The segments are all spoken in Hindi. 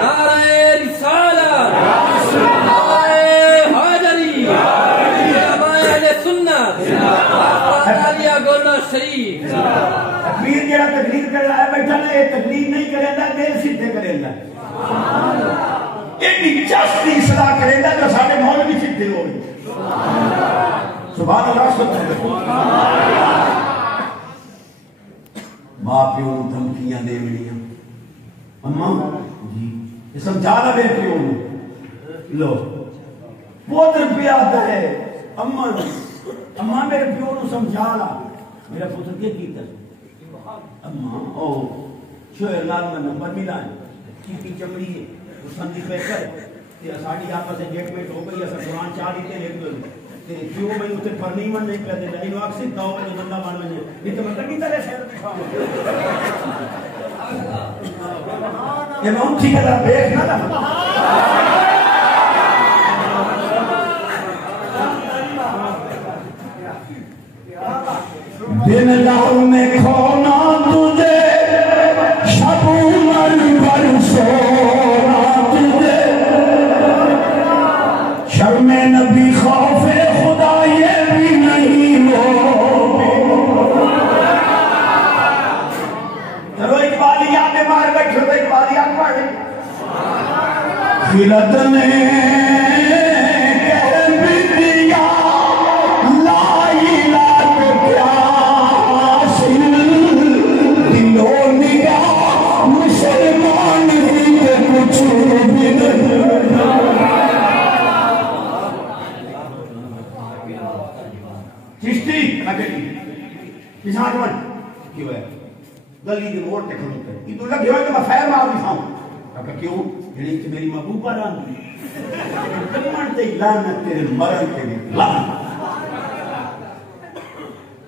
नारे रिसालत, नारे हैदरी, उलमाए अहले सुन्नत, आलिया गोलना शरीफ। तकबीर जरा तकलीफ कर रहा है बैठा ना, ये तकलीफ नहीं करेगा, दिल सीधे करेगा। इतनी चस्ती सलाह करेगा जो साढ़े मौलवी सीधे हो गए। सुभान अल्लाह। मां प्यो धमकियां देवनियां, अम्मा जी ये समझा ला मेरे प्यो लो बहुत रुपया आता है। अम्मा जी अम्मा मेरे प्यो को समझा ला। मेरा पुत्र क्या कीता अम्मा ओ शोर लाल में नंबर मिला है की चमड़ी है संधि पे कर ते साडी आपस में गेटमेंट हो गई। अस कुरान चाह दी एक दो ते क्यों मैं उते पर नहीं मन नहीं कर दे इन वाक से दाव में बंदा मान में ये तो मतलब नहीं तरह शहर दिखा ये मैं ठीक है देख ना दिन लाल में खोना तुझे शबूमर पर सोना तुझे शर्मे नबी खौफे खुदा ये भी नहीं हो। चलो एक बार याद मार बैठो तो एक बार याद पढ़ खिलत ने गली के मोड़ पे खड़ो कर तू लगे हो तो मैं फैर मार दिखाऊं। अब क्यों जेड़ी कि मेरी महबूबा रान कमन ते लानत तेरे मरण के लिए लानत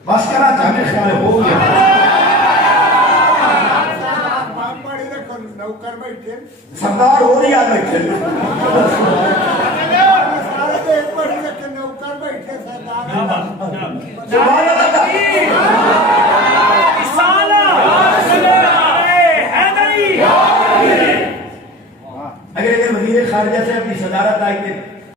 बस करा जाने ख्याल हो गया। बाप पड़ी रे नौकर बैठे सरदार हो रही आ बैठे सारे तो एक पड़ी रे नौकर बैठे सरदार।